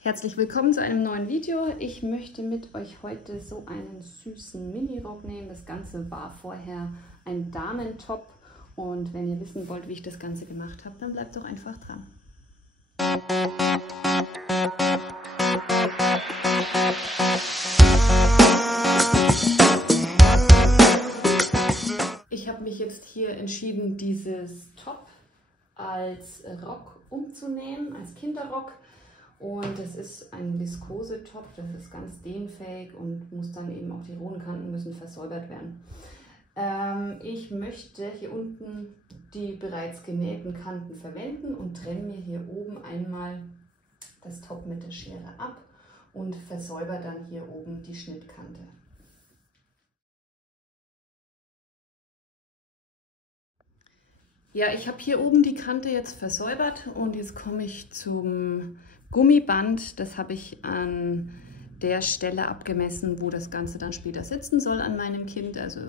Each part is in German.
Herzlich willkommen zu einem neuen Video. Ich möchte mit euch heute so einen süßen Mini-Rock nähen. Das Ganze war vorher ein Damentop und wenn ihr wissen wollt, wie ich das Ganze gemacht habe, dann bleibt doch einfach dran. Ich habe mich jetzt hier entschieden, dieses Top als Rock umzunähen, als Kinderrock. Und es ist ein Viskose-Top, das ist ganz dehnfähig und muss dann eben auch die rohen Kanten müssen versäubert werden. Ich möchte hier unten die bereits genähten Kanten verwenden und trenne mir hier oben einmal das Top mit der Schere ab und versäubere dann hier oben die Schnittkante. Ja, ich habe hier oben die Kante jetzt versäubert und jetzt komme ich zum Gummiband. Das habe ich an der Stelle abgemessen, wo das Ganze dann später sitzen soll an meinem Kind, also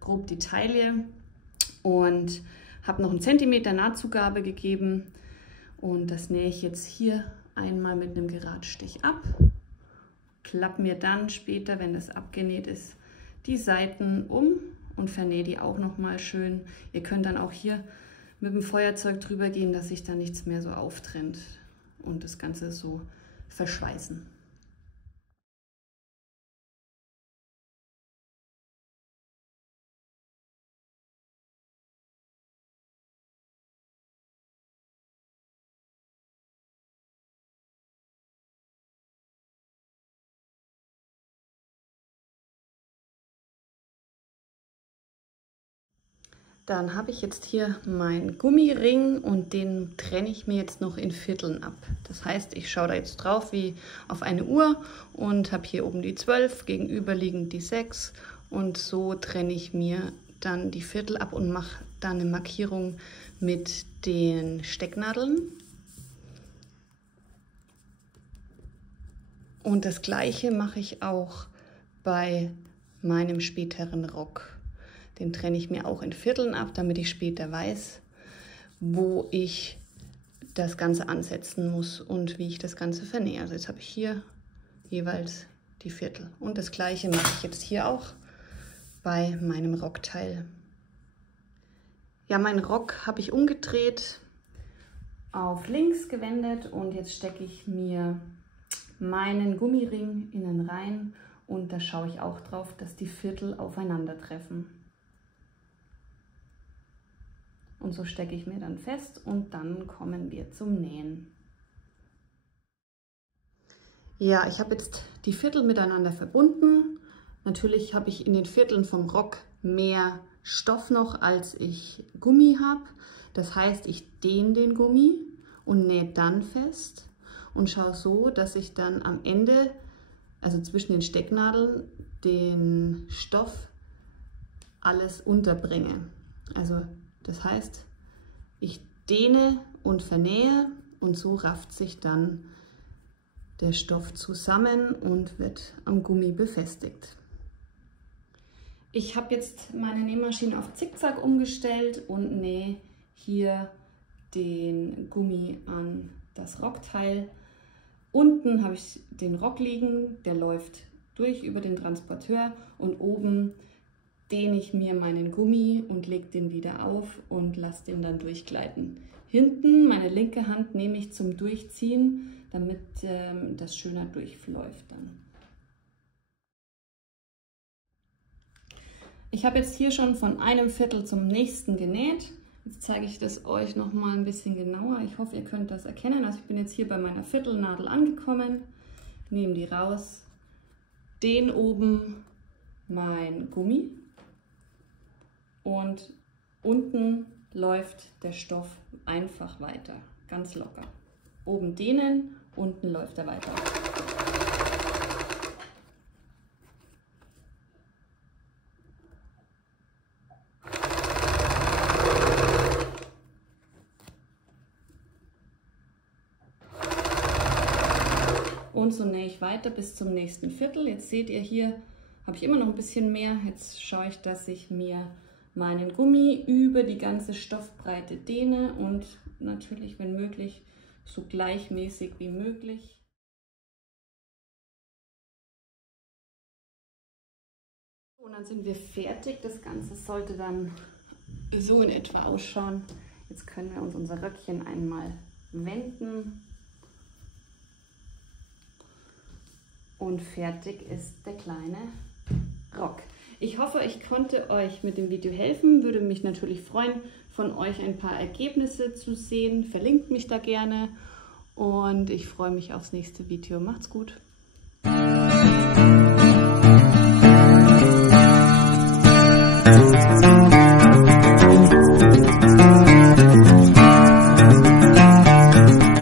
grob die Taille, und habe noch einen Zentimeter Nahtzugabe gegeben und das nähe ich jetzt hier einmal mit einem Geradstich ab, klappe mir dann später, wenn das abgenäht ist, die Seiten um und vernähe die auch noch mal schön. Ihr könnt dann auch hier mit dem Feuerzeug drüber gehen, dass sich da nichts mehr so auftrennt und das Ganze so verschweißen. Dann habe ich jetzt hier meinen Gummiring und den trenne ich mir jetzt noch in Vierteln ab. Das heißt, ich schaue da jetzt drauf wie auf eine Uhr und habe hier oben die 12, gegenüberliegend die 6 und so trenne ich mir dann die Viertel ab und mache dann eine Markierung mit den Stecknadeln. Und das gleiche mache ich auch bei meinem späteren Rock. Den trenne ich mir auch in Vierteln ab, damit ich später weiß, wo ich das Ganze ansetzen muss und wie ich das Ganze vernähe. Also jetzt habe ich hier jeweils die Viertel. Und das gleiche mache ich jetzt hier auch bei meinem Rockteil. Ja, meinen Rock habe ich umgedreht, auf links gewendet und jetzt stecke ich mir meinen Gummiring innen rein und da schaue ich auch drauf, dass die Viertel aufeinandertreffen. Und so stecke ich mir dann fest und dann kommen wir zum Nähen. Ja, ich habe jetzt die Viertel miteinander verbunden. Natürlich habe ich in den Vierteln vom Rock mehr Stoff noch, als ich Gummi habe. Das heißt, ich dehne den Gummi und nähe dann fest und schaue so, dass ich dann am Ende, also zwischen den Stecknadeln, den Stoff alles unterbringe. Also das heißt, ich dehne und vernähe und so rafft sich dann der Stoff zusammen und wird am Gummi befestigt. Ich habe jetzt meine Nähmaschine auf Zickzack umgestellt und nähe hier den Gummi an das Rockteil. Unten habe ich den Rock liegen, der läuft durch über den Transporteur und oben dehne ich mir meinen Gummi und lege den wieder auf und lasse den dann durchgleiten. Hinten, meine linke Hand, nehme ich zum Durchziehen, damit das schöner durchläuft dann. Ich habe jetzt hier schon von einem Viertel zum nächsten genäht. Jetzt zeige ich das euch noch mal ein bisschen genauer. Ich hoffe, ihr könnt das erkennen. Also ich bin jetzt hier bei meiner Viertelnadel angekommen, nehme die raus, dehne oben mein Gummi. Und unten läuft der Stoff einfach weiter, ganz locker. Oben dehnen, unten läuft er weiter. Und so nähe ich weiter bis zum nächsten Viertel. Jetzt seht ihr hier, habe ich immer noch ein bisschen mehr. Jetzt schaue ich, dass ich mir meinen Gummi über die ganze Stoffbreite dehne und natürlich, wenn möglich, so gleichmäßig wie möglich. Und dann sind wir fertig. Das Ganze sollte dann so in etwa ausschauen. Jetzt können wir uns unser Röckchen einmal wenden. Und fertig ist der kleine Rock. Ich hoffe, ich konnte euch mit dem Video helfen. Würde mich natürlich freuen, von euch ein paar Ergebnisse zu sehen. Verlinkt mich da gerne und ich freue mich aufs nächste Video. Macht's gut!